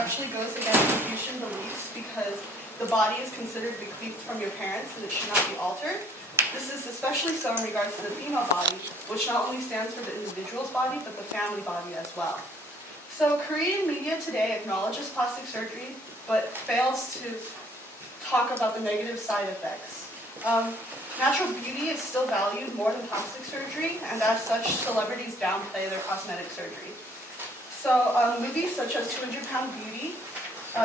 actually goes against Confucian beliefs because the body is considered bequeathed from your parents and it should not be altered. This is especially so in regards to the female body, which not only stands for the individual's body, but the family body as well. So Korean media today acknowledges plastic surgery, but fails to talk about the negative side effects. Natural beauty is still valued more than plastic surgery, and as such, celebrities downplay their cosmetic surgery. So movies such as 200-Pound Beauty,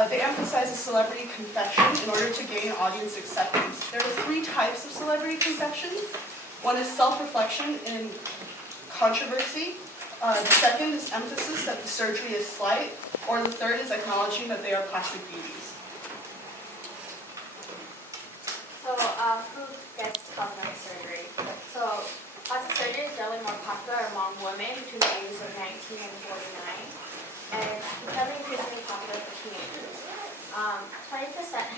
they emphasize a celebrity confession in order to gain audience acceptance. There are 3 types of celebrity confessions. One is self-reflection in controversy. The second is emphasis that the surgery is slight, or the third is acknowledging that they are plastic beauties. So, who gets cosmetic surgery? So, plastic surgery is generally more popular among women between the ages of 19 and 49, and it's becoming increasingly popular for teenagers. 20%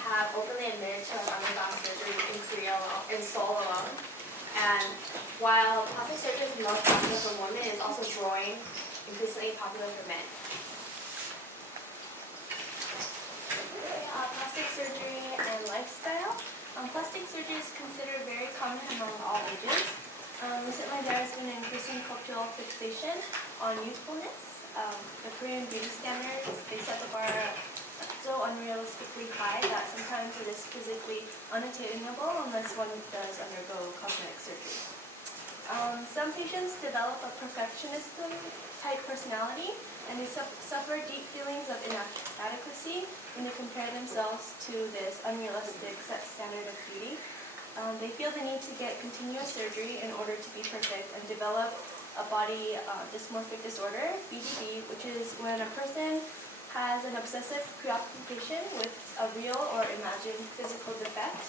have openly admitted to have undergone surgery in Korea alone, in Seoul alone. And while plastic surgery is most popular for women, it is also growing increasingly popular for men. Plastic surgery and lifestyle. Plastic surgery is considered very common among all ages. Recently, there has been an increasing cultural fixation on youthfulness. The Korean beauty standards, they set the bar so unrealistically high that sometimes it is physically unattainable unless one does undergo cosmetic surgery. Some patients develop a perfectionist-type personality, and they suffer deep feelings of inadequacy when they compare themselves to this unrealistic set standard of beauty. They feel the need to get continuous surgery in order to be perfect and develop a body dysmorphic disorder, BDD, which is when a person has an obsessive preoccupation with a real or imagined physical defect.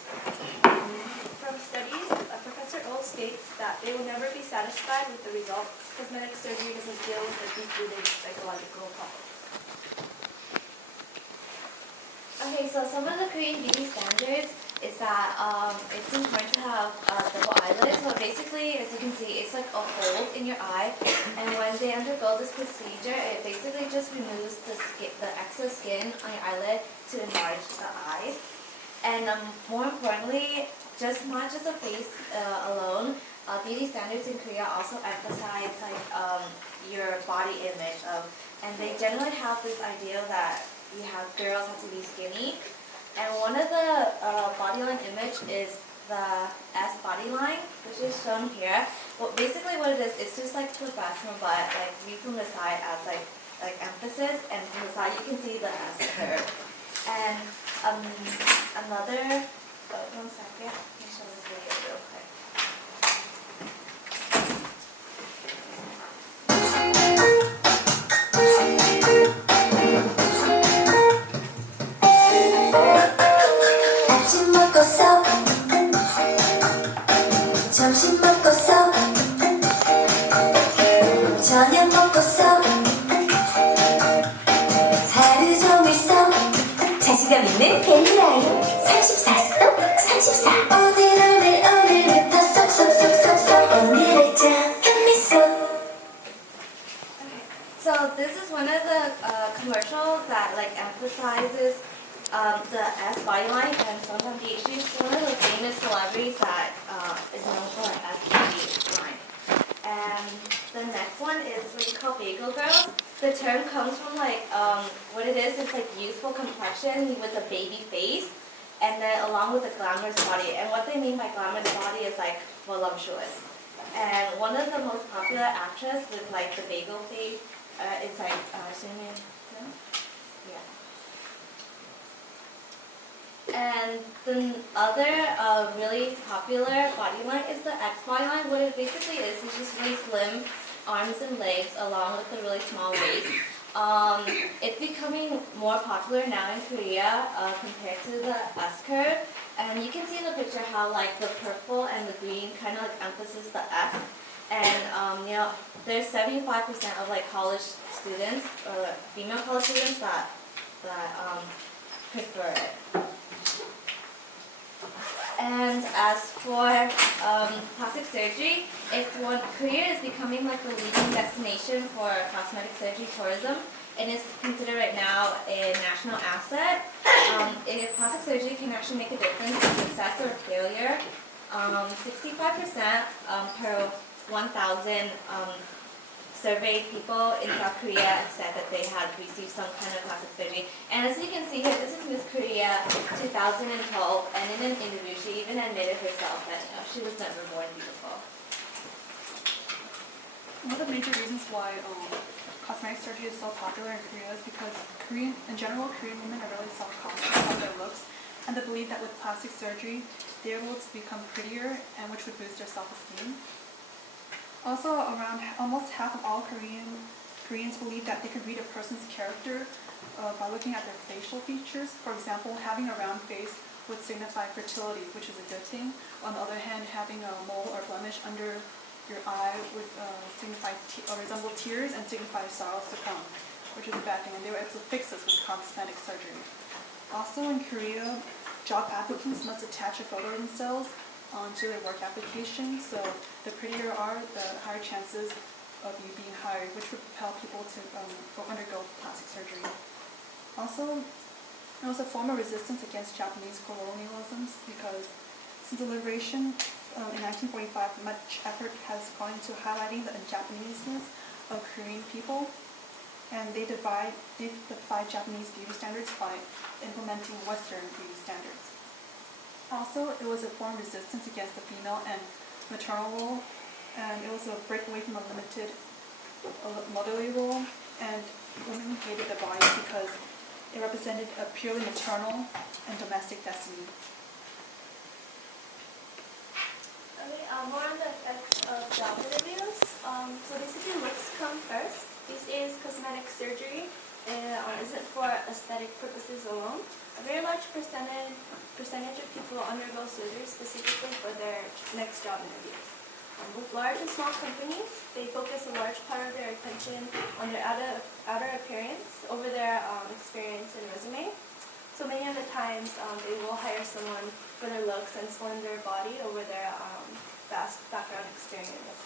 From studies, Professor O states that they will never be satisfied with the results. Cosmetic surgery doesn't deal with the deep-rooted psychological problem. Okay, so some of the Korean beauty standards is that it's important to have double eyelids. So basically, as you can see, it's like a hole in your eye, and when they undergo this procedure, it basically just removes the excess skin on your eyelid to enlarge the eyes. And more importantly, not just the face alone, beauty standards in Korea also emphasize your body image and they generally have this idea that girls have to be skinny. And one of the body line image is the S body line, which is shown here. Well, basically what it is, it's just like to the back from the butt, like viewed from the side as like emphasis, and from the side you can see the S curve. And another, one second, let me show this video real quick. 아침 먹고서 점심 먹고서 저녁 먹고서 하루 종일 써 자신감 있는 벤라인 34속 34 오늘부터 쏙쏙쏙쏙쏙 오늘의 작은 미소. So this is one of the commercials that like emphasizes the S body line, and sometimes she's one of the famous celebrities that is known for an S body line. And the next one is what you call bagel girls. The term comes from like what it is like youthful complexion with a baby face, and then along with a glamorous body. And what they mean by glamorous body is like voluptuous. And one of the most popular actresses with like the bagel face is like yeah. And the other really popular body line is the X body line. What it basically is just really slim arms and legs along with a really small waist. It's becoming more popular now in Korea compared to the S curve. And you can see in the picture how like the purple and the green kind of like emphasize the S. And you know, there's 75% of like college students or female college students that prefer it. And as for plastic surgery, Korea is becoming like the leading destination for cosmetic surgery tourism, and is considered right now a national asset. Plastic surgery can actually make a difference in success or failure. 65% per 1,000 surveyed people in South Korea said that they had received some kind of plastic surgery. And as you can see here, this is Miss Korea 2012, and in an interview she even admitted herself that she was never born beautiful. One of the major reasons why cosmetic surgery is so popular in Korea is because Korean women are really self-conscious of their looks, and they believe that with plastic surgery, they're able to become prettier, and which would boost their self-esteem. Also, around almost half of all Koreans believe that they could read a person's character by looking at their facial features. For example, having a round face would signify fertility, which is a good thing. On the other hand, having a mole or blemish under your eye would signify or resemble tears and signify sorrows to come, which is a bad thing. And they were able to fix this with cosmetic surgery. Also in Korea, job applicants must attach a photo of themselves onto their work application. So the prettier you are, the higher chances of you being hired, which would propel people to undergo plastic surgery. Also, it was a form of resistance against Japanese colonialism because since the liberation in 1945, much effort has gone into highlighting the Japaneseness of Korean people, and they defied Japanese beauty standards by implementing Western beauty standards. Also, it was a form of resistance against the female and maternal role, and it was a break away from a limited motherly role, and women hated their bodies because it represented a purely maternal and domestic destiny. Okay, more on the effects of job interviews. So basically looks come first. This is cosmetic surgery. Isn't for aesthetic purposes alone. A very large percentage of people undergo surgery specifically for their next job interviews. With large and small companies, they focus a large part of their attention on their outer appearance over their experience and resume. So many of the times, they will hire someone for their looks and slender body over their vast background experience.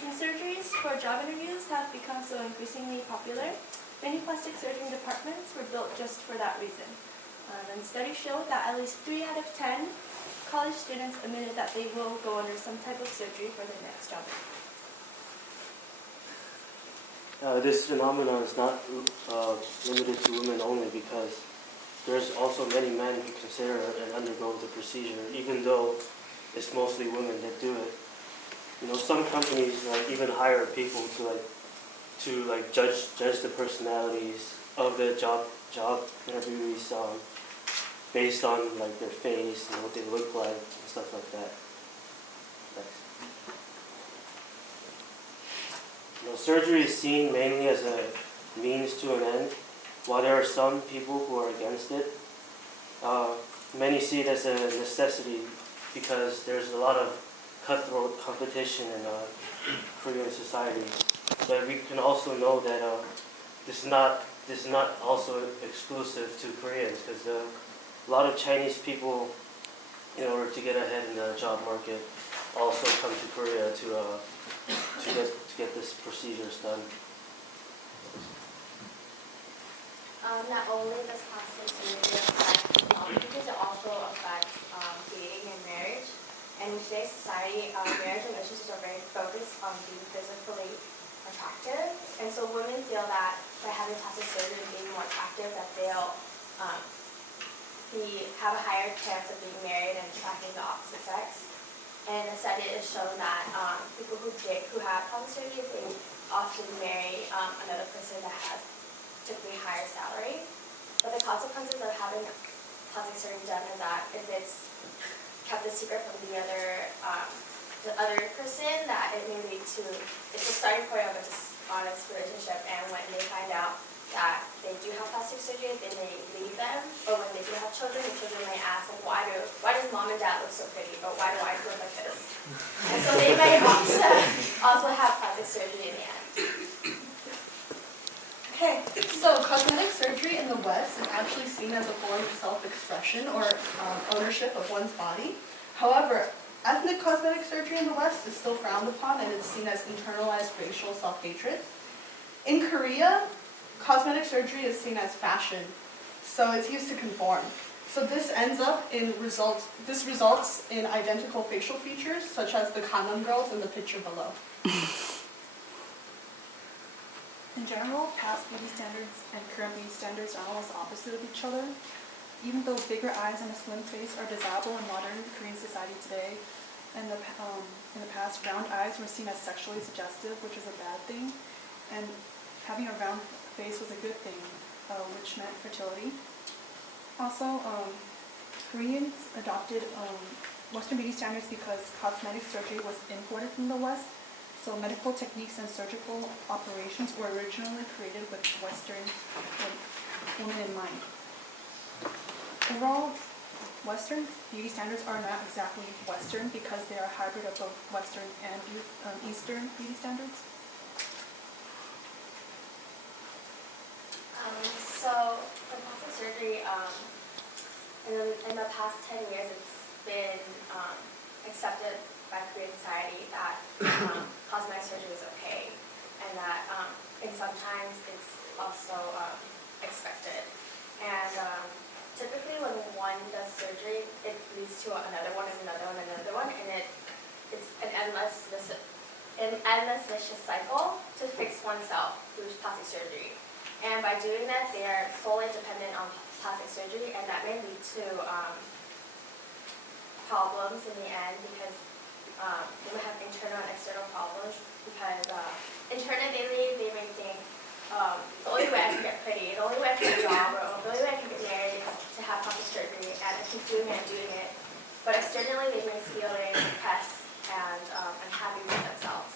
Since surgeries for job interviews have become so increasingly popular, many plastic surgery departments were built just for that reason. And studies show that at least 3 out of 10 college students admitted that they will go under some type of surgery for their next job. This phenomenon is not limited to women only, because there's also many men who consider and undergo the procedure, even though it's mostly women that do it. Some companies even hire people to judge the personalities of the job interviewees based on their face and what they look like and stuff like that. Surgery is seen mainly as a means to an end. While there are some people who are against it, many see it as a necessity because there's a lot of cutthroat competition in Korean society. But we can also know that this is not also exclusive to Koreans, because a lot of Chinese people, in order to get ahead in the job market, also come to Korea to get this procedures done. Not only does plastic surgery affect technologies, it also affects dating and marriage. And in today's society, marriage and relationships are very focused on being physically attractive. And so women feel that by having plastic surgery and being more attractive, that they'll have a higher chance of being married and attracting the opposite sex. And a study has shown that people who have plastic surgery, they often marry another person that has typically higher salary. But the consequences of having plastic surgery done is that if it's kept a secret from the other person, that it may lead to, it's a starting point of a dishonest relationship, and when they find out that they do have plastic surgery, they may leave them, or when they do have children, the children may ask, why does mom and dad look so pretty, but why do I look like this? And so they may also have plastic surgery in the end. Okay. So cosmetic surgery in the West is actually seen as a form of self-expression or ownership of one's body. However, ethnic cosmetic surgery in the West is still frowned upon and it's seen as internalized racial self-hatred. In Korea, cosmetic surgery is seen as fashion, so it's used to conform. So this results in identical facial features, such as the Gangnam girls in the picture below. In general, past beauty standards and current beauty standards are almost opposite of each other. Even though bigger eyes and a slim face are desirable in modern Korean society today, in the past, round eyes were seen as sexually suggestive, which is a bad thing, and having a round face was a good thing, which meant fertility. Also, Koreans adopted Western beauty standards because cosmetic surgery was imported from the West, so medical techniques and surgical operations were originally created with Western women in mind. Overall, Western beauty standards are not exactly Western because they are a hybrid of both Western and Eastern beauty standards. So for plastic surgery, in the past 10 years, it's been accepted by Korean society that cosmetic surgery is okay, and that and sometimes it's also expected. And typically, when one does surgery, it leads to another one and another one and another one, and it's an endless vicious cycle to fix oneself through plastic surgery. And by doing that, they are solely dependent on plastic surgery, and that may lead to problems in the end because they may have internal and external problems. Because internally, they may think the only way I can get pretty, the only way I can get a job, or the only way I can get married is to have plastic surgery, and I keep doing it and doing it. But externally, they may be feeling depressed and unhappy with themselves.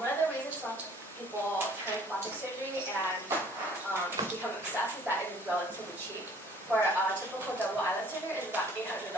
One of the reasons some people turn to plastic surgery and become obsessed is that it is relatively cheap. For a typical double eyelid surgery, it's about $800.